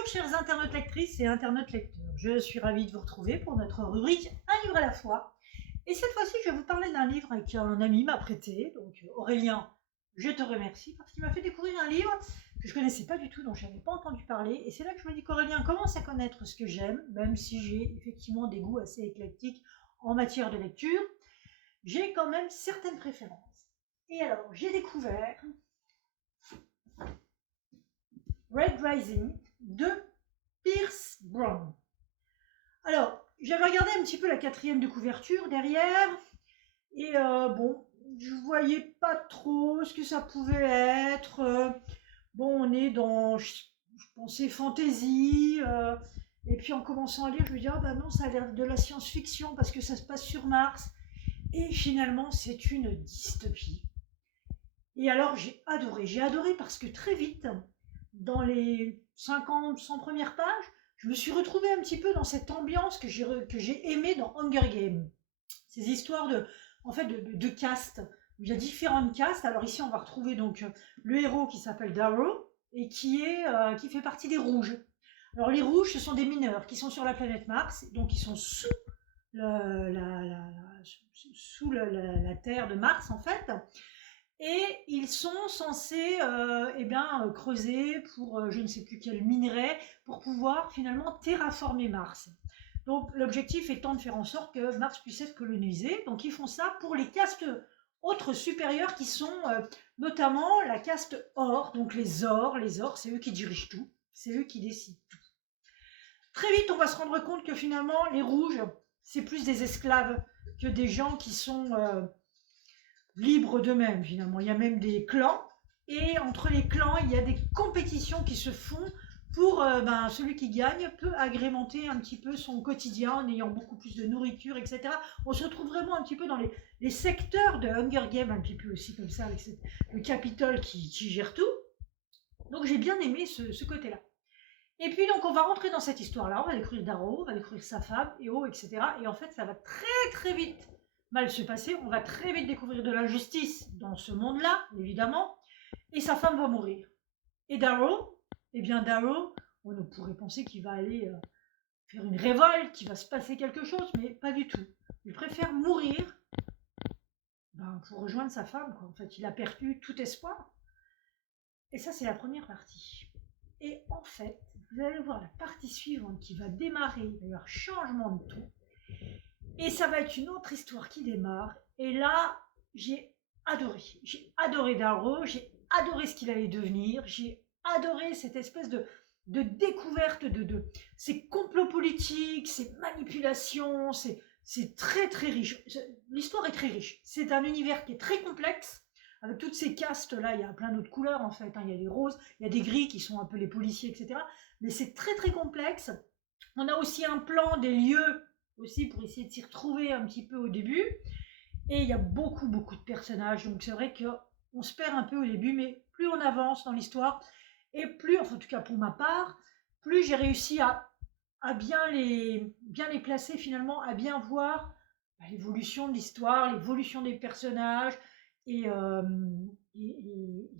Bonjour chers internautes lectrices et internautes lecteurs, je suis ravie de vous retrouver pour notre rubrique Un livre à la fois. Et cette fois-ci, je vais vous parler d'un livre qu'un ami m'a prêté. Donc Aurélien, je te remercie parce qu'il m'a fait découvrir un livre que je ne connaissais pas du tout, dont je n'avais pas entendu parler. Et c'est là que je me dis qu'Aurélien commence à connaître ce que j'aime, même si j'ai effectivement des goûts assez éclectiques en matière de lecture. J'ai quand même certaines préférences. Et alors, j'ai découvert Red Rising de Pierce Brown. Alors, j'avais regardé un petit peu la quatrième de couverture derrière, et bon, je voyais pas trop ce que ça pouvait être. Bon, on est dans, je pensais fantasy, et puis en commençant à lire, je me dis, ah bah non, ça a l'air de la science-fiction parce que ça se passe sur Mars, et finalement, c'est une dystopie. Et alors, j'ai adoré parce que très vite, dans les 50, 100 premières pages, je me suis retrouvée un petit peu dans cette ambiance que j'ai aimée dans Hunger Games. Ces histoires de castes, où il y a différentes castes. Alors ici, on va retrouver donc le héros qui s'appelle Darrow et qui fait partie des Rouges. Alors les Rouges, ce sont des mineurs qui sont sur la planète Mars, donc ils sont sous la Terre de Mars en fait. Et ils sont censés creuser pour je ne sais plus quel minerai pour pouvoir finalement terraformer Mars. Donc l'objectif étant de faire en sorte que Mars puisse être colonisé. Donc ils font ça pour les castes autres supérieures qui sont notamment la caste Or. Donc les Ors, c'est eux qui dirigent tout, c'est eux qui décident tout. Très vite on va se rendre compte que finalement les Rouges, c'est plus des esclaves que des gens qui sont libres d'eux-mêmes finalement. Il y a même des clans, et entre les clans il y a des compétitions qui se font pour celui qui gagne peut agrémenter un petit peu son quotidien en ayant beaucoup plus de nourriture, etc. On se retrouve vraiment un petit peu dans les secteurs de Hunger Games, un petit peu aussi comme ça, avec le Capitole qui gère tout. Donc j'ai bien aimé ce côté-là. Et puis donc on va rentrer dans cette histoire-là, on va découvrir Darrow, on va découvrir sa femme, Eo, etc. Et en fait ça va très très vite mal se passer, on va très vite découvrir de l'injustice dans ce monde-là, évidemment, et sa femme va mourir. Et Darrow, on pourrait penser qu'il va aller faire une révolte, qu'il va se passer quelque chose, mais pas du tout. Il préfère mourir pour rejoindre sa femme, quoi. En fait, il a perdu tout espoir. Et ça, c'est la première partie. Et en fait, vous allez voir la partie suivante qui va démarrer, il va y avoir changement de ton. Et ça va être une autre histoire qui démarre. Et là, j'ai adoré. J'ai adoré Darrow, j'ai adoré ce qu'il allait devenir, j'ai adoré cette espèce de découverte de ces complots politiques, ces manipulations, c'est très très riche. L'histoire est très riche. C'est un univers qui est très complexe, avec toutes ces castes-là, il y a plein d'autres couleurs en fait, hein. Il y a des roses, il y a des gris qui sont un peu les policiers, etc. Mais c'est très très complexe. On a aussi un plan des lieux aussi pour essayer de s'y retrouver un petit peu au début. Et il y a beaucoup beaucoup de personnages, donc c'est vrai qu'on se perd un peu au début, mais plus on avance dans l'histoire, et plus, enfin en tout cas pour ma part, plus j'ai réussi à bien les placer finalement, à bien voir l'évolution de l'histoire, l'évolution des personnages, et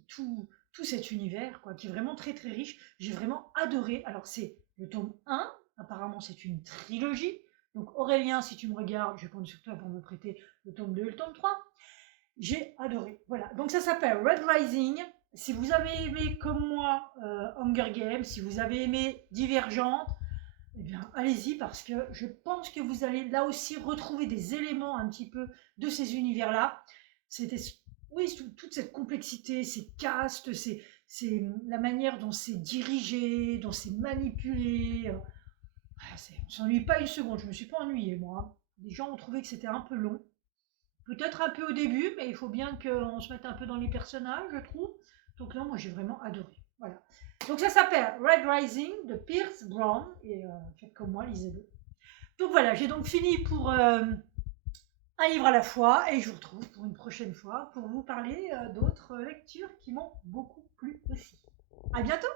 tout cet univers quoi, qui est vraiment très très riche. J'ai vraiment adoré. Alors c'est le tome 1, apparemment c'est une trilogie. Donc Aurélien, si tu me regardes, je compte sur toi pour me prêter le tome 2 et le tome 3. J'ai adoré. Voilà, donc ça s'appelle Red Rising. Si vous avez aimé comme moi Hunger Games, si vous avez aimé Divergente, eh bien allez-y, parce que je pense que vous allez là aussi retrouver des éléments un petit peu de ces univers-là. Oui, toute cette complexité, ces castes, c'est la manière dont c'est dirigé, dont c'est manipulé. On s'ennuie pas une seconde, je me suis pas ennuyée moi. Les gens ont trouvé que c'était un peu long. Peut-être un peu au début, mais il faut bien qu'on se mette un peu dans les personnages, je trouve. Donc là, moi j'ai vraiment adoré. Voilà. Donc ça s'appelle Red Rising de Pierce Brown. Et faites comme moi, lisez-le. Donc voilà, j'ai donc fini pour un livre à la fois. Et je vous retrouve pour une prochaine fois pour vous parler d'autres lectures qui m'ont beaucoup plu aussi. À bientôt!